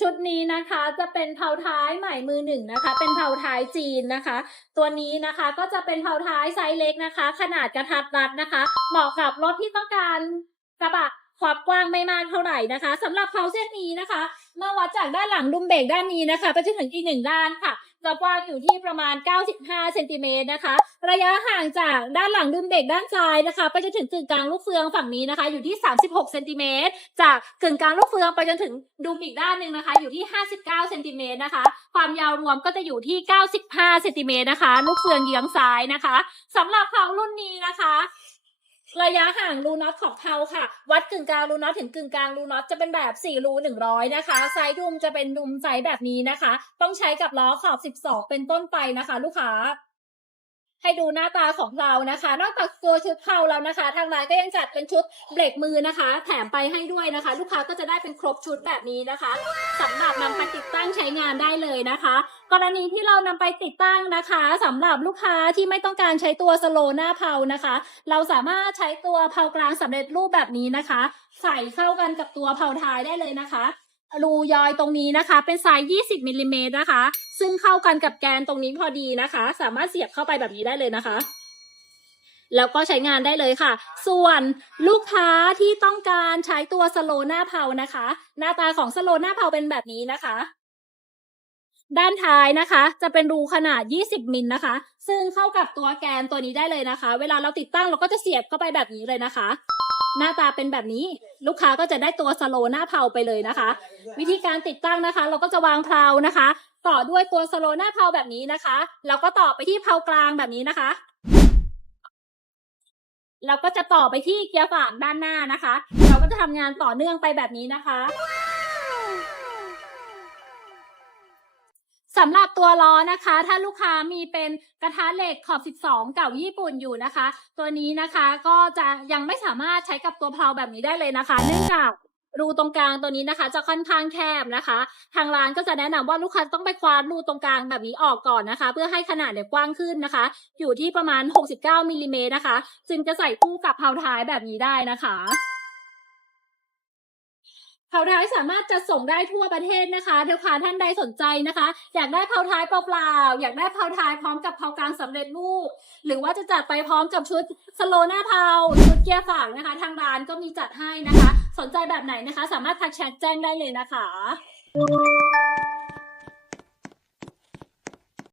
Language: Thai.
ชุดนี้นะคะจะเป็นเผาท้ายใหม่มือหนึ่งนะคะ เป็นเผาท้ายจีนนะคะ ตัวนี้นะคะก็จะเป็นเผาท้ายไซส์เล็กนะคะ ขนาดกระทัดรัดนะคะ เหมาะกับรถที่ต้องการกระบะความกว้างไม่มากเท่าไหร่นะคะสำหรับเผาเส้นนี้นะคะเมื่อวัดจากด้านหลังดุมเบรกด้านนี้นะคะ ไปจนถึงอีกหนึ่งด้านค่ะ จะกว้างอยู่ที่ประมาณ 95 เซนติเมตรนะคะ ระยะห่างจากด้านหลังดุมเบรกด้านซ้ายนะคะ ไปจนถึงกึ่งกลางลูกเฟืองฝั่งนี้นะคะ อยู่ที่ 36 เซนติเมตร จากกึ่งกลางลูกเฟืองไปจนถึงดุมอีกด้านหนึ่งนะคะ อยู่ที่ 59 เซนติเมตรนะคะ ความยาวรวมก็จะอยู่ที่ 95 เซนติเมตรนะคะ ลูกเฟืองเยื้องซ้ายนะคะสำหรับเผารุ่นนี้นะคะ ระยะห่างรูน็อตของเทาค่ะ วัดกึ่งกลางรูน็อตถึงกึ่งกลางรูน็อตจะเป็นแบบ4รู100 นะคะ ไซส์ดุมจะเป็นดุมไซส์แบบนี้นะคะ ต้องใช้กับล้อขอบ 12 เป็นต้นไปนะคะ ลูกค้า ให้ดูหน้าตาของเรานะคะ นอกจากตัวชุดเผาแล้วนะคะ ทางร้านก็ยังจัดเป็นชุดเบรกมือนะคะ แถมไปให้ด้วยนะคะ ลูกค้าก็จะได้เป็นครบชุดแบบนี้นะคะสำหรับนำไปติดตั้งใช้งานได้เลยนะคะ กรณีที่เรานำไปติดตั้งนะคะสำหรับลูกค้าที่ไม่ต้องการใช้ตัวสโลหน้าเผานะคะ เราสามารถใช้ตัวเผากลางสำเร็จรูปแบบนี้นะคะ ใส่เข้ากันกับตัวเผาท้ายได้เลยนะคะ รูยอยตรงนี้นะคะ เป็นไซส์ 20มิลลิเมตรนะคะ ซึ่งเข้ากันกับแกนตรงนี้พอดีนะคะ สามารถเสียบเข้าไปแบบนี้ได้เลยนะคะ แล้วก็ใช้งานได้เลยค่ะ ส่วนลูกค้าที่ต้องการใช้ตัวสโลหน้าเผานะคะ หน้าตาของสโลหน้าเผาเป็นแบบนี้นะคะด้านท้ายนะคะ จะเป็นรูขนาด 20 มิลนะคะ ซึ่งเข้ากับตัวแกนตัวนี้ได้เลยนะคะ เวลาเราติดตั้งเราก็จะเสียบเข้าไปแบบนี้เลยนะคะ หน้าตาเป็นแบบนี้ ลูกค้าก็จะได้ตัวสโลหน้าเผาไปเลยนะคะ วิธีการติดตั้งนะคะ เราก็จะวางเพลานะคะ ต่อด้วยตัวสโลหน้าเพลาแบบนี้นะคะแล้วก็ต่อไปที่เพลากลางแบบนี้นะคะเราก็จะต่อไปที่เกียร์ฝากด้านหน้านะคะ เราก็จะทำงานต่อเนื่องไปแบบนี้นะคะ สำหรับตัวล้อนะคะ ถ้าลูกค้ามีเป็นกระทะเหล็กขอบ 12 เก่าญี่ปุ่นอยู่นะคะ ตัวนี้นะคะก็จะยังไม่สามารถใช้กับตัวเพลาแบบนี้ได้เลยนะคะ เนื่องจากรูตรงกลางตัวนี้นะคะ จะค่อนข้างแคบนะคะ ทางร้านก็จะแนะนำว่าลูกค้าต้องไปคว้านรูตรงกลางแบบนี้ออกก่อนนะคะ เพื่อให้ขนาดเนี่ยกว้างขึ้นนะคะ อยู่ที่ประมาณ 69มิลลิเมตรนะคะ จึงจะใส่คู่กับเพลาท้ายแบบนี้ได้นะคะ เผาท้ายสามารถจะส่งได้ทั่วประเทศนะคะลูกค้าท่านใดสนใจนะคะ อยากได้เผาท้ายเปล่าๆอยากได้เผาท้ายพร้อมกับเผากลางสำเร็จรูป หรือว่าจะจัดไปพร้อมกับชุดสโลหน้าเผาชุดเกียร์ฝังนะคะ ทางร้านก็มีจัดให้นะคะ สนใจแบบไหนนะคะ สามารถทักแชทแจ้งได้เลยนะคะ